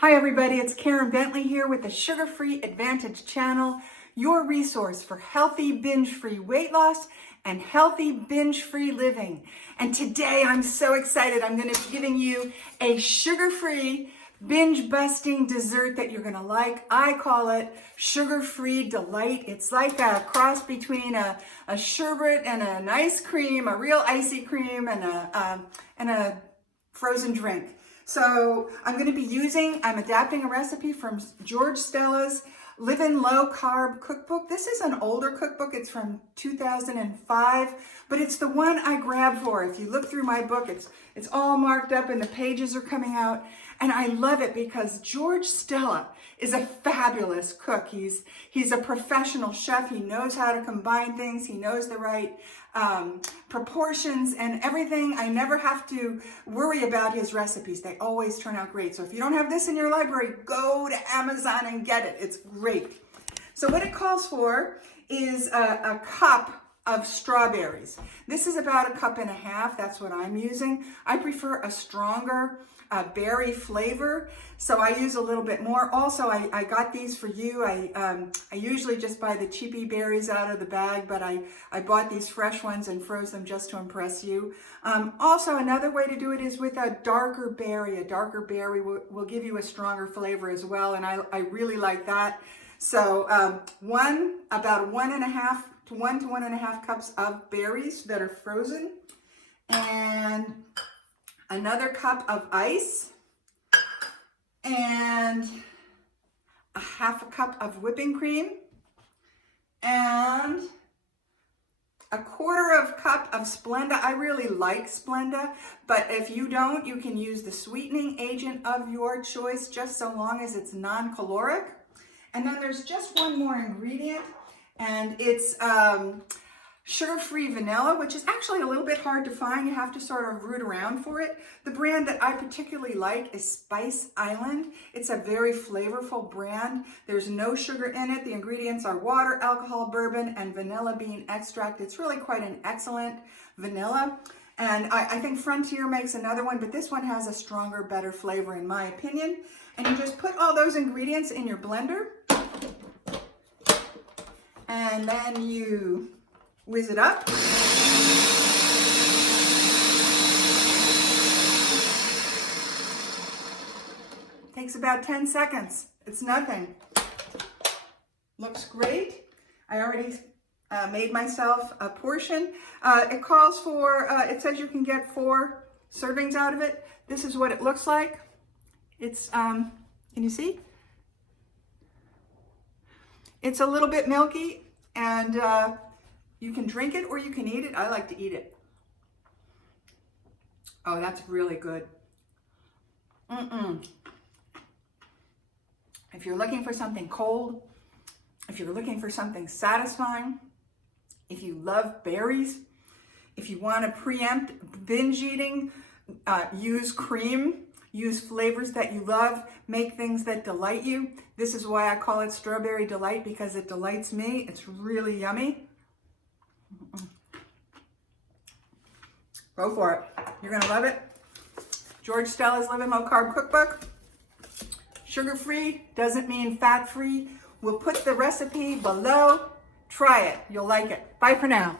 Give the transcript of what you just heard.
Hi everybody, it's Karen Bentley here with the Sugarfreeadvantage channel, your resource for healthy binge-free weight loss and healthy binge-free living. And today I'm so excited. I'm going to be giving you a sugar-free binge-busting dessert that you're going to like. I call it Sugar-Free Delight. It's like a cross between a sherbet and an ice cream, a real icy cream and a frozen drink. So I'm adapting a recipe from George Stella's Livin Low Carb cookbook. This is an older cookbook. It's from 2005, but it's the one I grabbed for. If you look through my book, it's all marked up and the pages are coming out. And I love it because George Stella is a fabulous cook. He's a professional chef. He knows how to combine things. He knows the right proportions and everything. I never have to worry about his recipes. They always turn out great. So if you don't have this in your library, go to Amazon and get it. It's great. So what it calls for is a cup of strawberries. This is about 1.5 cups. That's what I'm using. I prefer a stronger berry flavor, so I use a little bit more. Also, I got these for you. I usually just buy the cheapy berries out of the bag, but I bought these fresh ones and froze them just to impress you. Also, another way to do it is with a darker berry. A darker berry will give you a stronger flavor as well, and I really like that. So about 1.5 to 1.5 cups of berries that are frozen, and another cup of ice, and 1/2 cup of whipping cream, and 1/4 cup of Splenda. I really like Splenda, but if you don't, you can use the sweetening agent of your choice, just so long as it's non-caloric. And then there's just one more ingredient, and it's sugar-free vanilla, which is actually a little bit hard to find. You have to sort of root around for it. The brand that I particularly like is Spice Island. It's a very flavorful brand. There's no sugar in it. The ingredients are water, alcohol, bourbon, and vanilla bean extract. It's really quite an excellent vanilla. And I think Frontier makes another one, but this one has a stronger, better flavor in my opinion. And you just put all those ingredients in your blender, and then you whiz it up. Takes about 10 seconds. It's nothing. Looks great. I already made myself a portion. It calls for, it says you can get 4 servings out of it. This is what it looks like. It's, can you see? It's a little bit milky, and you can drink it or you can eat it. I like to eat it. Oh, that's really good. If you're looking for something cold, if you're looking for something satisfying, if you love berries, if you want to preempt binge eating, use cream, use flavors that you love, make things that delight you. This is why I call it Strawberry Delight, because it delights me. It's really yummy. Go for it. You're going to love it. George Stella's Livin Low Carb cookbook. Sugar-free doesn't mean fat-free. We'll put the recipe below. Try it. You'll like it. Bye for now.